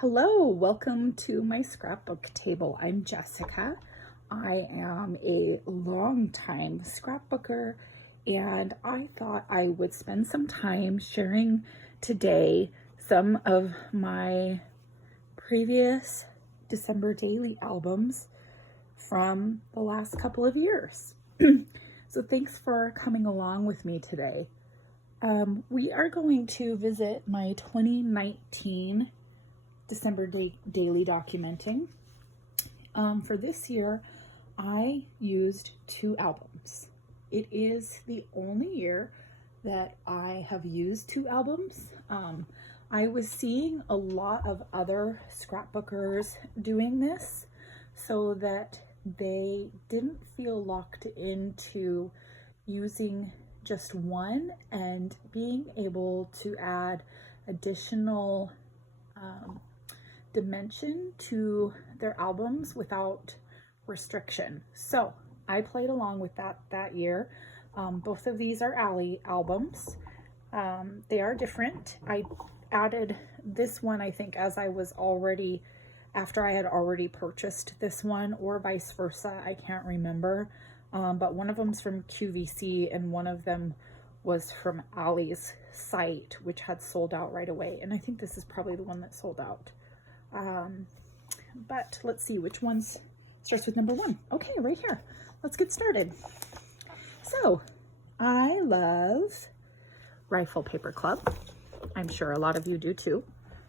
Hello, welcome to my scrapbook table. I'm Jessica. I am a longtime scrapbooker, and I thought I would spend some time sharing today some of my previous December daily albums from the last couple of years. So thanks for coming along with me today. We are going to visit my 2019 December daily documenting. For this year, I used 2 albums. It is the only year that I have used 2 albums. I was seeing a lot of other scrapbookers doing this so that they didn't feel locked into using just one and being able to add additional dimension to their albums without restriction. So I played along with that year. Both of these are Ali albums. They are different. I added this one, I think, as I was already, after I had already purchased this one, or vice versa. I can't remember. But one of them's from QVC and one of them was from Ali's site, which had sold out right away. And I think this is probably the one that sold out. But let's see which ones starts with number 1. Okay, right here. Let's get started. So I love Rifle Paper Club. I'm sure a lot of you do too.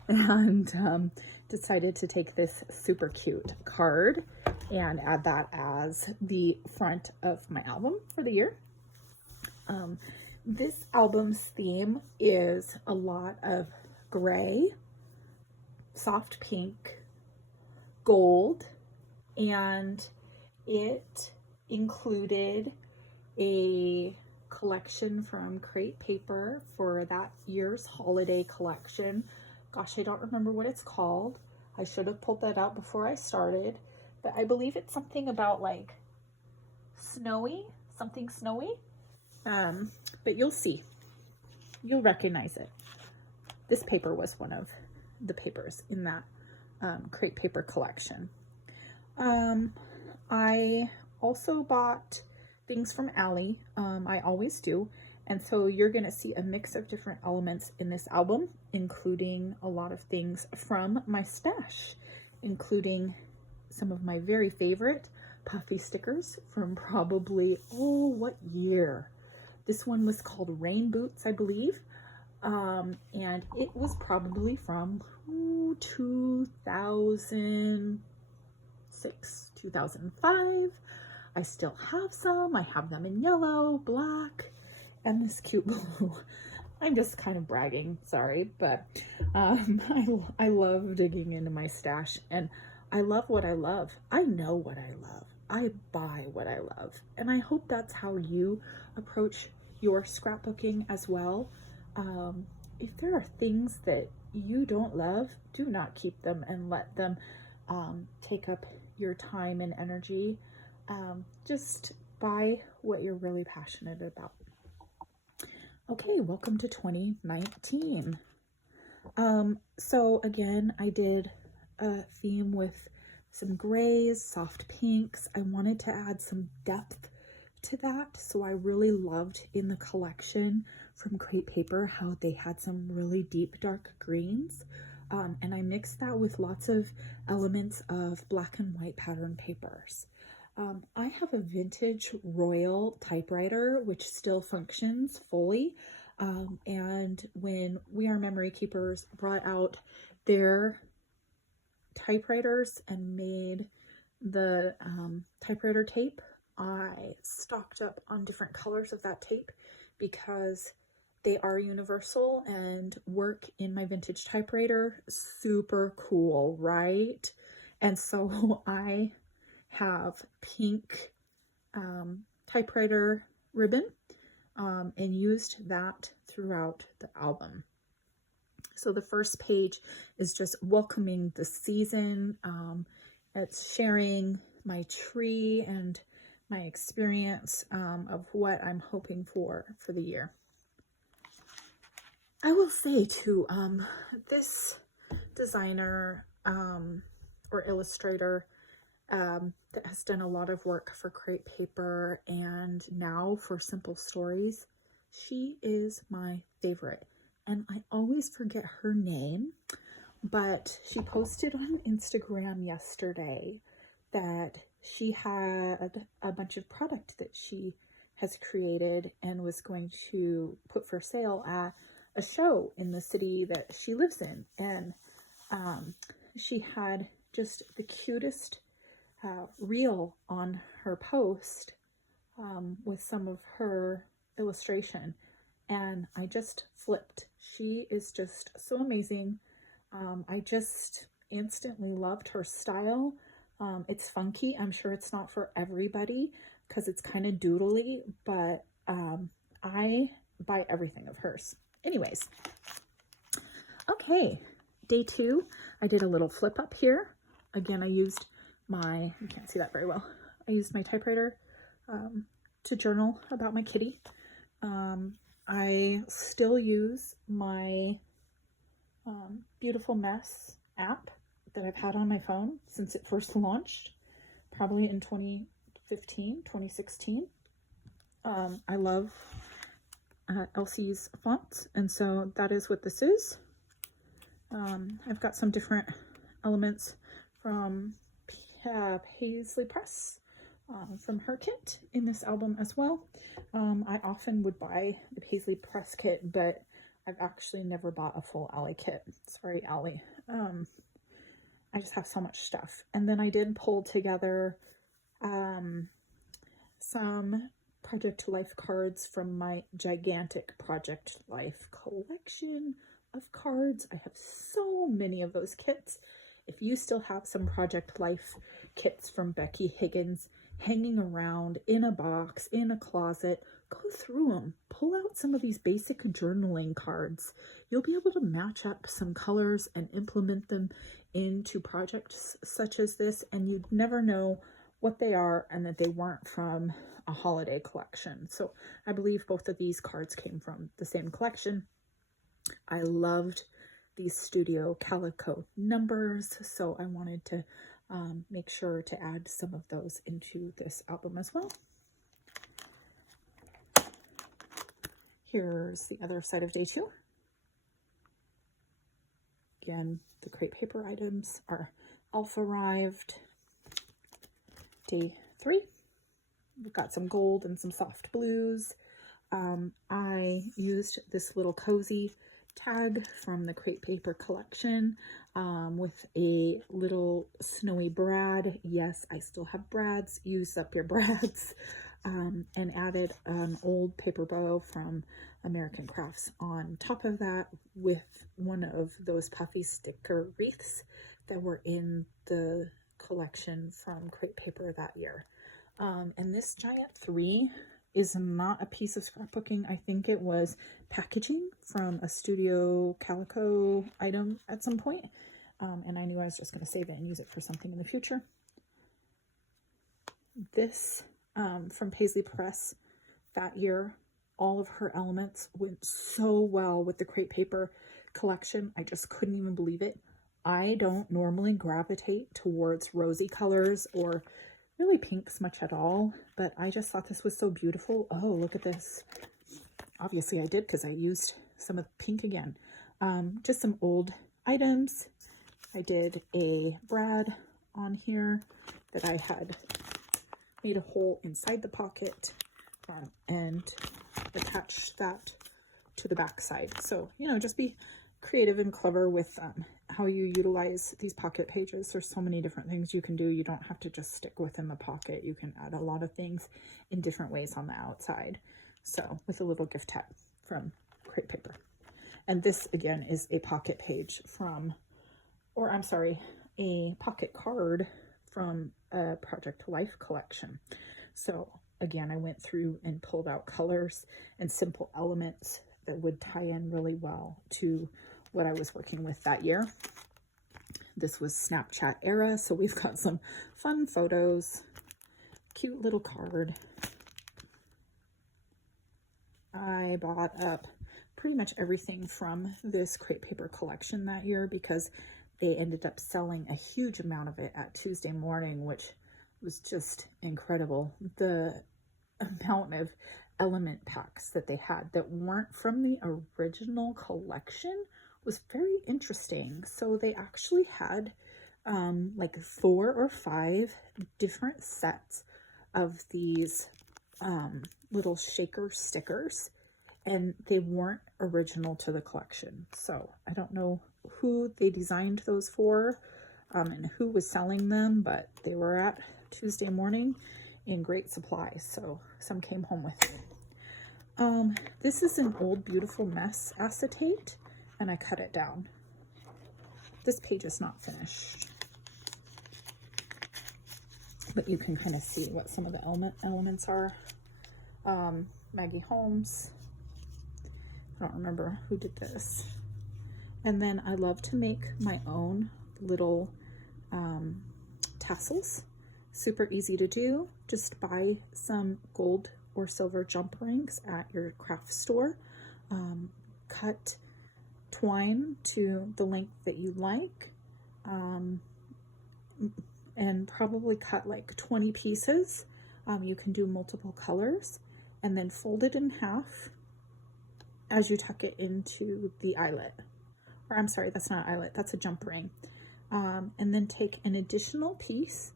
And decided to take this super cute card and add that as the front of my album for the year. This album's theme is a lot of gray, soft pink, gold, and it included a collection from Crate Paper for that year's holiday collection. Gosh, I don't remember what it's called. I should have pulled that out before I started, but I believe it's something about like snowy, something snowy. But you'll see, you'll recognize it. This paper was one of the papers in that Crate Paper collection. I also bought things from Ali. I always do. And so you're going to see a mix of different elements in this album, including a lot of things from my stash, including some of my very favorite puffy stickers from probably, what year? This one was called Rain Boots, I believe. And it was probably from 2006, 2005. I still have some. I have them in yellow, black, and this cute blue. I'm just kind of bragging, sorry, but I love digging into my stash, and I love what I love. I know what I love. I buy what I love, and I hope that's how you approach your scrapbooking as well. If there are things that you don't love, do not keep them and let them take up your time and energy. Just buy what you're really passionate about. Okay, welcome to 2019. So again, I did a theme with some grays, soft pinks. I wanted to add some depth to that, so I really loved in the collection from Crate Paper how they had some really deep dark greens, and I mixed that with lots of elements of black and white pattern papers. I have a vintage Royal typewriter which still functions fully, and when We Are Memory Keepers brought out their typewriters and made the typewriter tape, I stocked up on different colors of that tape because they are universal and work in my vintage typewriter. Super cool, right? And so I have pink typewriter ribbon and used that throughout the album. So the first page is just welcoming the season. It's sharing my tree and my experience of what I'm hoping for the year. I will say too, this designer or illustrator that has done a lot of work for Crate Paper and now for Simple Stories. She is my favorite, and I always forget her name, but she posted on Instagram yesterday that she had a bunch of product that she has created and was going to put for sale at a show in the city that she lives in. And she had just the cutest reel on her post with some of her illustration, and I just flipped. She is just so amazing. I just instantly loved her style. It's funky. I'm sure it's not for everybody because it's kind of doodly, but I buy everything of hers. Anyways, okay, day 2, I did a little flip up here. Again, I used my, you can't see that very well, I used my typewriter to journal about my kitty. I still use my Beautiful Mess app that I've had on my phone since it first launched, probably in 2015, 2016. I love Elsie's fonts, and so that is what this is. I've got some different elements from Paisley Press from her kit in this album as well. I often would buy the Paisley Press kit, but I've actually never bought a full Allie kit. Sorry, Allie. I just have so much stuff. And then I did pull together some Project Life cards from my gigantic Project Life collection of cards. I have so many of those kits. If you still have some Project Life kits from Becky Higgins hanging around in a box, in a closet, go through them. Pull out some of these basic journaling cards. You'll be able to match up some colors and implement them into projects such as this, and you'd never know what they are and that they weren't from a holiday collection. So I believe both of these cards came from the same collection. I loved these Studio Calico numbers, so I wanted to make sure to add some of those into this album as well. Here's the other side of day 2. Again, the Crate Paper items are elf-arrived. Day 3, we've got some gold and some soft blues. I used this little cozy tag from the Crate Paper collection with a little snowy brad. Yes, I still have brads. Use up your brads. And added an old paper bow from American Crafts on top of that with one of those puffy sticker wreaths that were in the collection from Crate Paper that year. And this giant 3 is not a piece of scrapbooking. I think it was packaging from a Studio Calico item at some point. And I knew I was just going to save it and use it for something in the future. This from Paisley Press that year, all of her elements went so well with the Crate Paper collection. I just couldn't even believe it. I don't normally gravitate towards rosy colors or really pinks much at all, but I just thought this was so beautiful. Oh, look at this. Obviously I did because I used some of the pink again. Just some old items. I did a brad on here that I had made a hole inside the pocket and attached that to the back side. So, you know, just be creative and clever with how you utilize these pocket pages. There's so many different things you can do. You don't have to just stick within the pocket. You can add a lot of things in different ways on the outside. So with a little gift tag from Crate Paper. And this again is a pocket page from, or I'm sorry, a pocket card from a Project Life collection. So again, I went through and pulled out colors and simple elements that would tie in really well to what I was working with that year. This was Snapchat era, so we've got some fun photos, cute little card. I bought up pretty much everything from this Crate Paper collection that year because they ended up selling a huge amount of it at Tuesday Morning, which was just incredible. The amount of element packs that they had that weren't from the original collection was very interesting. So they actually had like 4 or 5 different sets of these little shaker stickers, and they weren't original to the collection. So I don't know who they designed those for and who was selling them, but they were at Tuesday Morning in great supply, so some came home with me. This is an Old Beautiful Mess acetate, and I cut it down. This page is not finished, but you can kind of see what some of the elements are. Maggie Holmes. I don't remember who did this. And then I love to make my own little tassels. Super easy to do. Just buy some gold or silver jump rings at your craft store. Cut twine to the length that you like, and probably cut like 20 pieces. You can do multiple colors, and then fold it in half as you tuck it into the eyelet. Or I'm sorry, that's not an eyelet, that's a jump ring. And then take an additional piece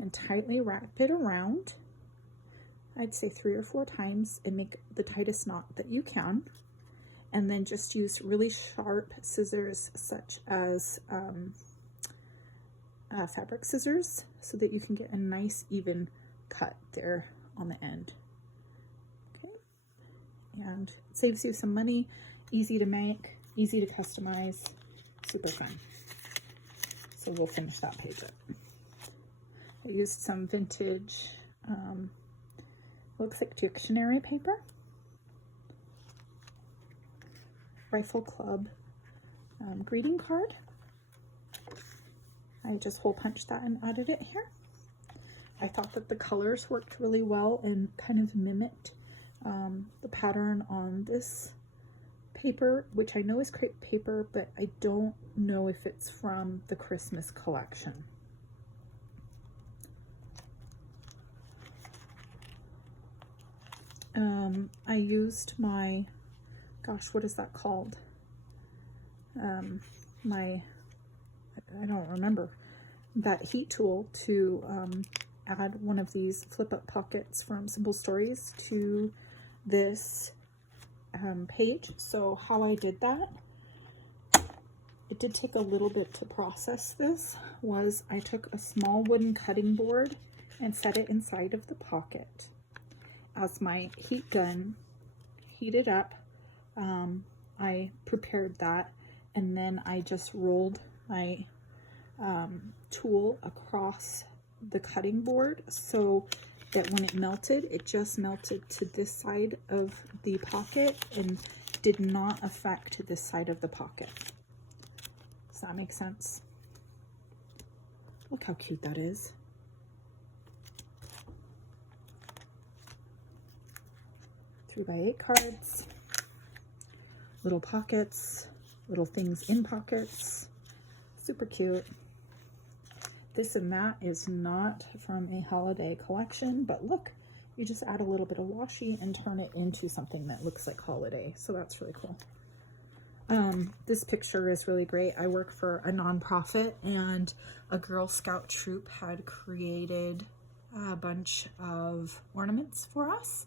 and tightly wrap it around, I'd say 3 or 4 times, and make the tightest knot that you can. And then just use really sharp scissors, such as fabric scissors, so that you can get a nice even cut there on the end. Okay, and it saves you some money, easy to make, easy to customize, super fun. So we'll finish that page up. I used some vintage, looks like dictionary paper, Rifle Club greeting card. I just hole punched that and added it here. I thought that the colors worked really well and kind of mimicked the pattern on this paper, which I know is crepe paper, but I don't know if it's from the Christmas collection. I used my, gosh, what is that called? I don't remember, that heat tool to add one of these flip up pockets from Simple Stories to this page. So how I did that, it did take a little bit to process this, was I took a small wooden cutting board and set it inside of the pocket. As my heat gun heated up, I prepared that, and then I just rolled my tool across the cutting board so that when it melted, it just melted to this side of the pocket and did not affect this side of the pocket. Does that make sense? Look how cute that is. Three by 8 cards, little pockets, little things in pockets, super cute. This and that is not from a holiday collection, but look, you just add a little bit of washi and turn it into something that looks like holiday. So that's really cool. This picture is really great. I work for a nonprofit, and a Girl Scout troop had created a bunch of ornaments for us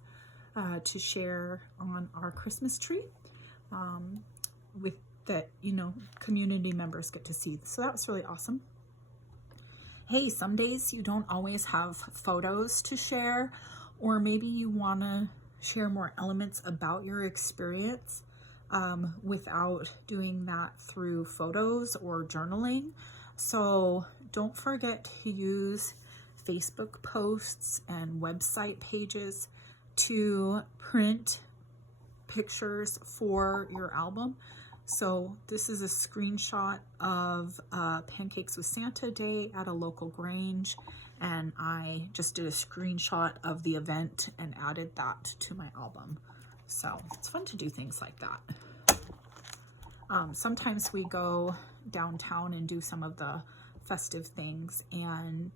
to share on our Christmas tree, with that, you know, community members get to see. So that was really awesome. Hey, some days you don't always have photos to share, or maybe you want to share more elements about your experience without doing that through photos or journaling. So don't forget to use Facebook posts and website pages to print pictures for your album. So this is a screenshot of Pancakes with Santa Day at a local Grange, and I just did a screenshot of the event and added that to my album. So it's fun to do things like that. Sometimes we go downtown and do some of the festive things, and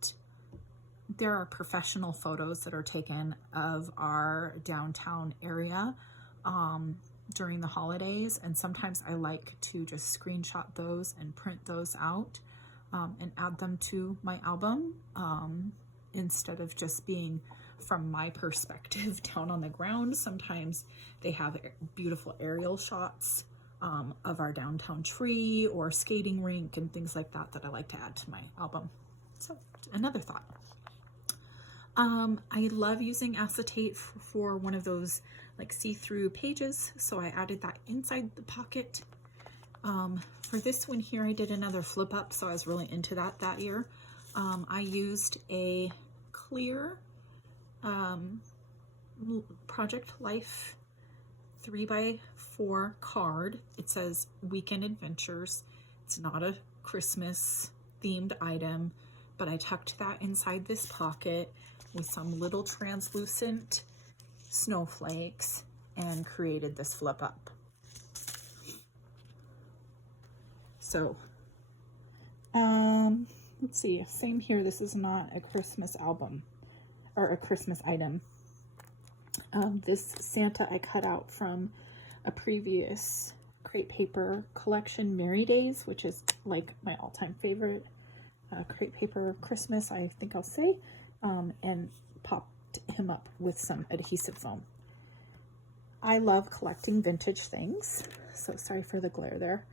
there are professional photos that are taken of our downtown area during the holidays, and sometimes I like to just screenshot those and print those out and add them to my album instead of just being from my perspective down on the ground. Sometimes they have beautiful aerial shots of our downtown tree or skating rink and things like that that I like to add to my album. So another thought. I love using acetate for one of those like see-through pages, so I added that inside the pocket. For this one here, I did another flip up, so I was really into that year. I used a clear Project Life 3x4 card. It says Weekend Adventures. It's not a Christmas themed item, but I tucked that inside this pocket with some little translucent snowflakes and created this flip up. So, let's see, same here. This is not a Christmas album or a Christmas item. This Santa I cut out from a previous crepe paper collection, Merry Days, which is like my all-time favorite crepe paper Christmas, I think I'll say, and popped him up with some adhesive foam. I love collecting vintage things, so sorry for the glare there.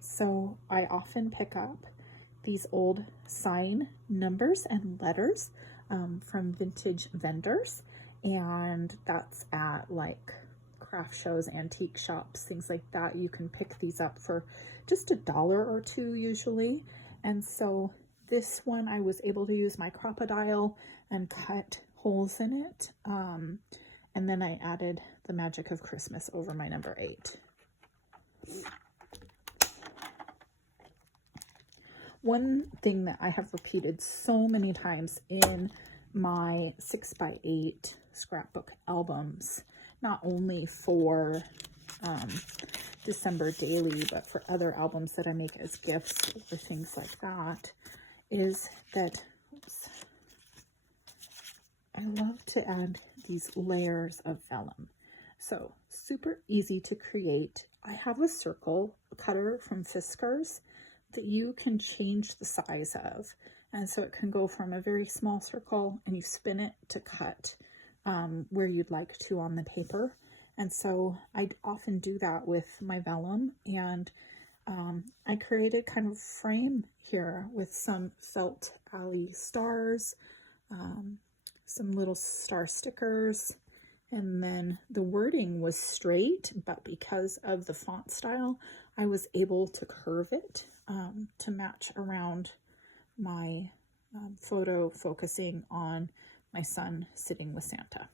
So I often pick up these old sign numbers and letters from vintage vendors, and that's at like craft shows, antique shops, things like that. You can pick these up for just $1 or $2 usually. And so this one I was able to use my Crop-A-Dile and cut holes in it, and then I added the Magic of Christmas over my number 8. One thing that I have repeated so many times in my 6x8 scrapbook albums, not only for December Daily, but for other albums that I make as gifts or things like that, is that I love to add these layers of vellum. So super easy to create. I have a circle cutter from Fiskars that you can change the size of. And so it can go from a very small circle and you spin it to cut where you'd like to on the paper. And so I often do that with my vellum, and I created kind of frame here with some felt alley stars, some little star stickers, and then the wording was straight, but because of the font style, I was able to curve it to match around my photo focusing on my son sitting with Santa.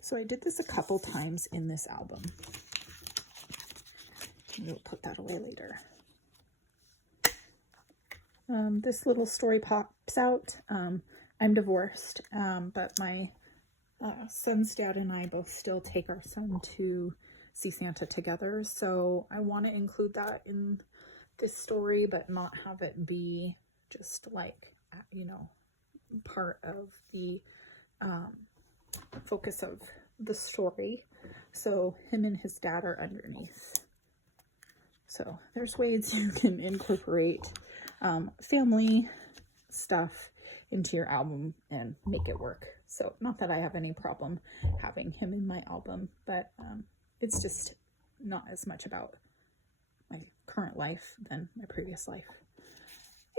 So I did this a couple times in this album. We'll put that away later. This little story pops out. I'm divorced, but my son's dad and I both still take our son to see Santa together. So I want to include that in this story, but not have it be just like, you know, part of the focus of the story. So him and his dad are underneath. So there's ways you can incorporate family stuff into your album and make it work. So not that I have any problem having him in my album, but it's just not as much about my current life than my previous life.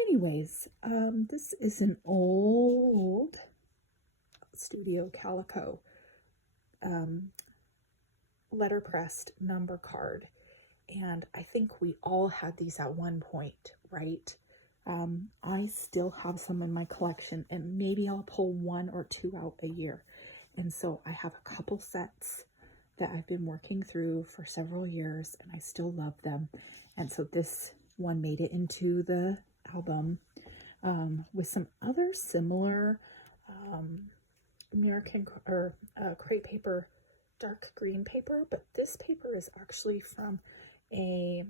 Anyways, this is an old Studio Calico letterpressed number card, and I think we all had these at one point, right? I still have some in my collection, and maybe I'll pull 1 or 2 out a year. And so I have a couple sets that I've been working through for several years, and I still love them. And so this one made it into the album with some other similar American or crepe paper, dark green paper, but this paper is actually from a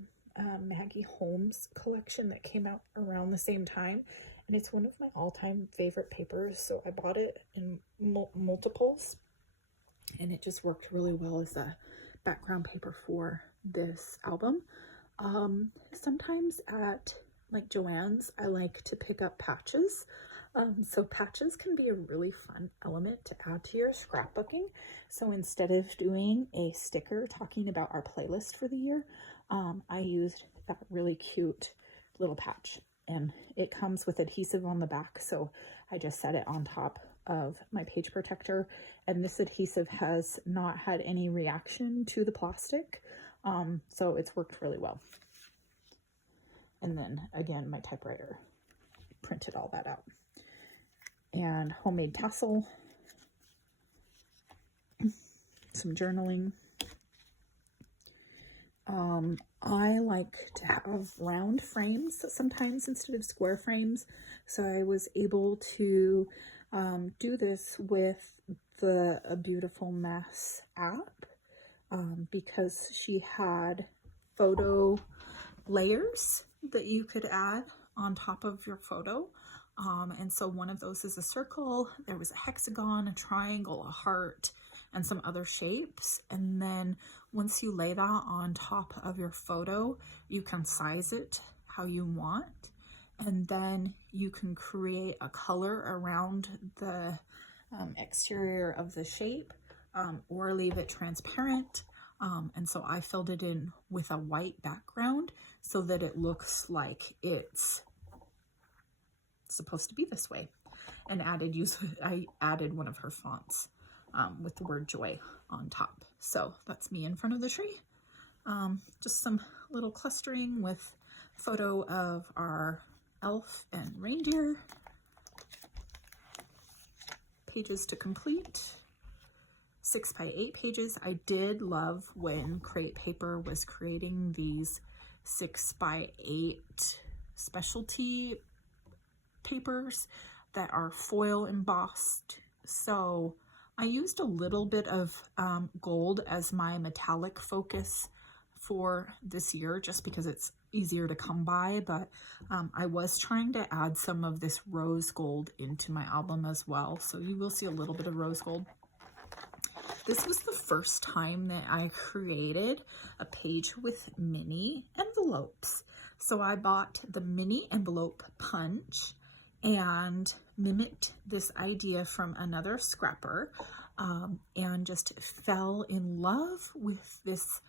Maggie Holmes collection that came out around the same time, and it's one of my all-time favorite papers, so I bought it in multiples, and it just worked really well as a background paper for this album. Sometimes at like Joann's, I like to pick up patches. So patches can be a really fun element to add to your scrapbooking. So instead of doing a sticker talking about our playlist for the year, I used that really cute little patch, and it comes with adhesive on the back. So I just set it on top of my page protector, and this adhesive has not had any reaction to the plastic. So it's worked really well. And then again, my typewriter printed all that out. And homemade tassel, some journaling. I like to have round frames sometimes instead of square frames, so I was able to do this with the A Beautiful Mess app, because she had photo layers that you could add on top of your photo. And so one of those is a circle, there was a hexagon, a triangle, a heart, and some other shapes. And then once you lay that on top of your photo, you can size it how you want. And then you can create a color around the exterior of the shape, or leave it transparent. And so I filled it in with a white background so that it looks like it's supposed to be this way, and I added one of her fonts with the word joy on top. So that's me in front of the tree. Just some little clustering with photo of our elf and reindeer. Pages to complete. 6x8 pages. I did love when Crate Paper was creating these 6x8 specialty papers that are foil embossed. So I used a little bit of gold as my metallic focus for this year, just because it's easier to come by, but I was trying to add some of this rose gold into my album as well, so you will see a little bit of rose gold. This was the first time that I created a page with mini envelopes. So I bought the mini envelope punch and mimicked this idea from another scrapper, and just fell in love with this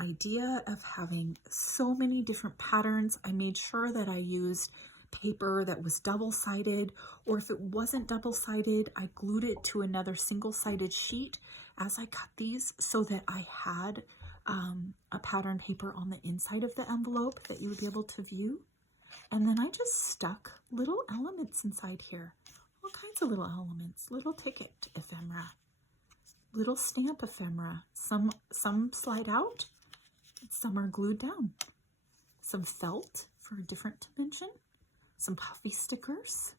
idea of having so many different patterns. I made sure that I used paper that was double-sided, or if it wasn't double-sided, I glued it to another single-sided sheet as I cut these, so that I had a pattern paper on the inside of the envelope that you would be able to view. And then I just stuck little elements inside here, all kinds of little elements, little ticket ephemera, little stamp ephemera. Some slide out, some are glued down. Some felt for a different dimension, some puffy stickers,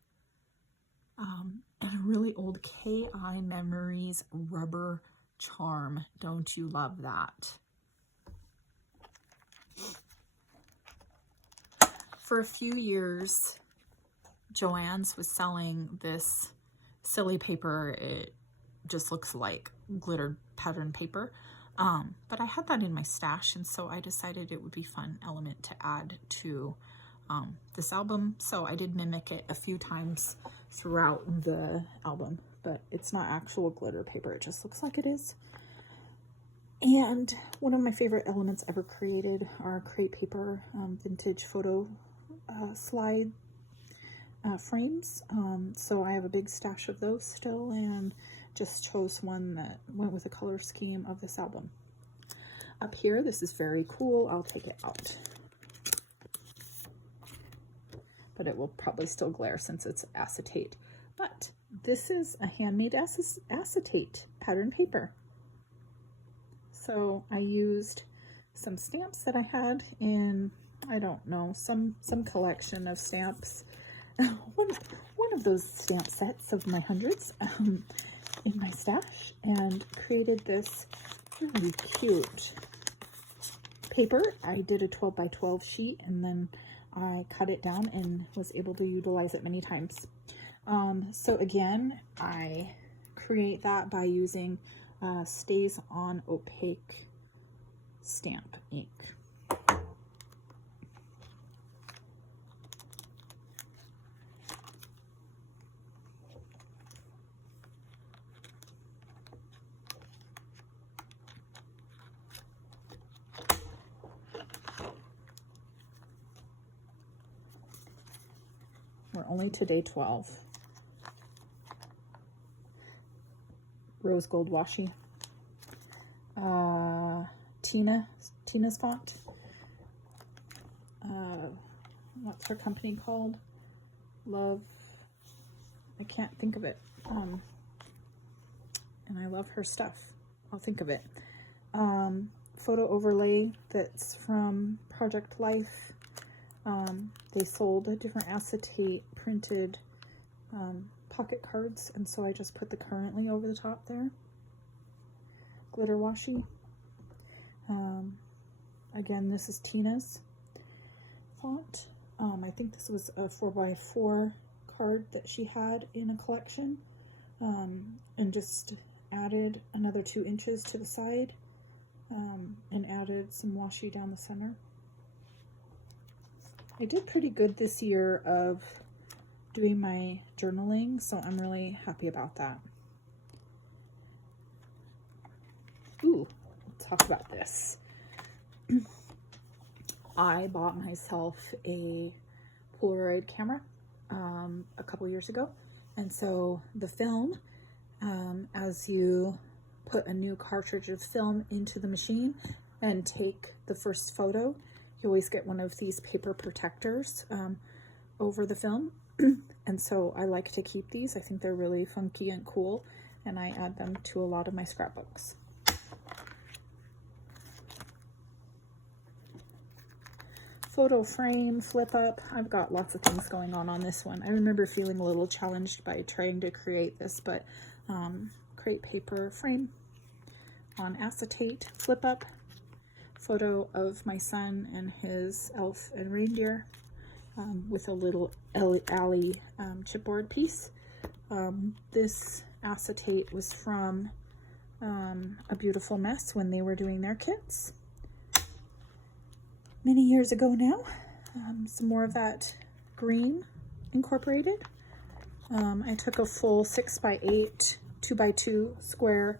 and a really old KI Memories rubber charm. Don't you love that? For a few years, Joann's was selling this silly paper. It just looks like glittered pattern paper. But I had that in my stash, and so I decided it would be a fun element to add to this album. So I did mimic it a few times throughout the album, but it's not actual glitter paper. It just looks like it is. And one of my favorite elements ever created are Crate Paper vintage photo slide frames. So I have a big stash of those still, and just chose one that went with the color scheme of this album. Up here, this is very cool. I'll take it out, but it will probably still glare since it's acetate. But this is a handmade acetate pattern paper. So I used some stamps that I had in, I don't know, some collection of stamps. One of those stamp sets of my hundreds in my stash, and created this really cute paper. I did a 12 by 12 sheet and then I cut it down and was able to utilize it many times. So again, I create that by using Stays On Opaque stamp ink. We're only to day 12. Rose Gold Washi. Tina's font. What's her company called? Love. I can't think of it. And I love her stuff. I'll think of it. Photo overlay that's from Project Life. They sold different acetate printed pocket cards, and so I just put the currently over the top there. Glitter washi. Again, this is Tina's font. I think this was a 4x4 card that she had in a collection, and just added another 2 inches to the side, and added some washi down the center. I did pretty good this year of doing my journaling, so I'm really happy about that. Ooh, let's talk about this. I bought myself a Polaroid camera a couple years ago, and so the film, as you put a new cartridge of film into the machine and take the first photo, you always get one of these paper protectors over the film. And so I like to keep these. I think they're really funky and cool, and I add them to a lot of my scrapbooks. Photo frame, flip up. I've got lots of things going on this one. I remember feeling a little challenged by trying to create this, but create paper frame on acetate, flip up. Photo of my son and his elf and reindeer, with a little alley chipboard piece. This acetate was from A Beautiful Mess when they were doing their kits many years ago now. Some more of that green incorporated. I took a full 6x8 2x2 square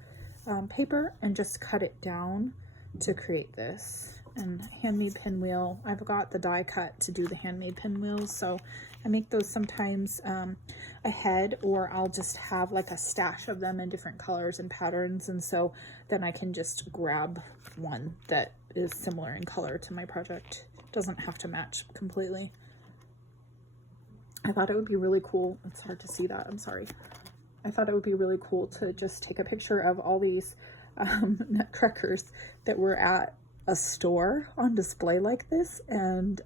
paper and just cut it down to create this. And handmade pinwheel, I've got the die cut to do the handmade pinwheels, so I make those sometimes ahead, or I'll just have like a stash of them in different colors and patterns, and so then I can just grab one that is similar in color to my project. Doesn't have to match completely. I thought it would be really cool. It's hard to see that, I'm sorry. I thought it would be really cool to just take a picture of all these nutcrackers that were at a store on display like this, and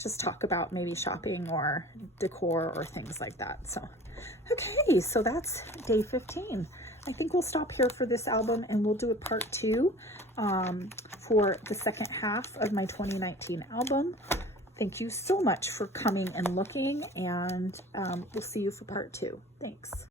just talk about maybe shopping or decor or things like that. So, okay, so that's day 15. I think we'll stop here for this album, and we'll do a part 2 for the second half of my 2019 album. Thank you so much for coming and looking, and we'll see you for part 2. Thanks.